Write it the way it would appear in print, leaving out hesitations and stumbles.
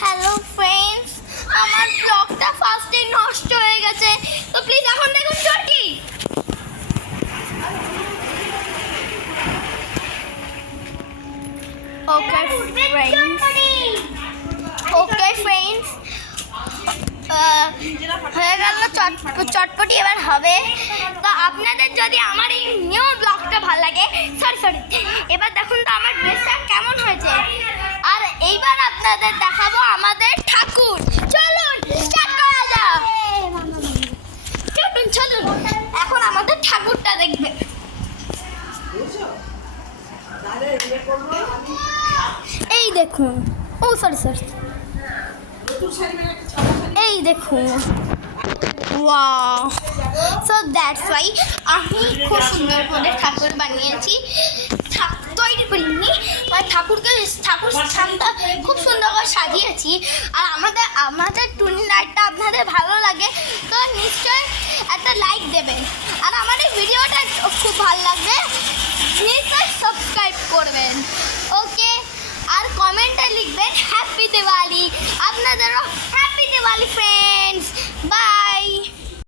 Hello friends, আমার ব্লগটা ফার্স্টে নষ্ট হয়ে গেছে, তো প্লিজ এখন দেখুন চটি। ওকে ফ্রেন্ডস, হয়ে গেল চটপটি, এবার হবে। তো আপনাদের যদি আমার এই নিউ ব্লগটা ভালো লাগে, সরি এবার দেখুন তো আমার ড্রেসটা কেমন হয়েছে। আর এইবার আপনাদের দেখাবো আমাদের ঠাকুর। চলুন স্টার্ট করা যাক। চলুন এখন আমাদের ঠাকুরটা দেখবে। এই দেখুন, ও সরি এই দেখুন, ওয়াও। সো দ্যাটস ওয়াই আমি খুব সুন্দর করে ঠাকুর বানিয়েছি, তৈরি করিনি, ঠাকুর স্থানটা খুব সুন্দর করে সাজিয়েছি। আর আমাদের টুনি লাইটটা আপনাদের ভালো লাগে তো নিশ্চয়ই একটা লাইক দেবেন। আর আমার এই ভিডিওটা খুব ভালো লাগবে।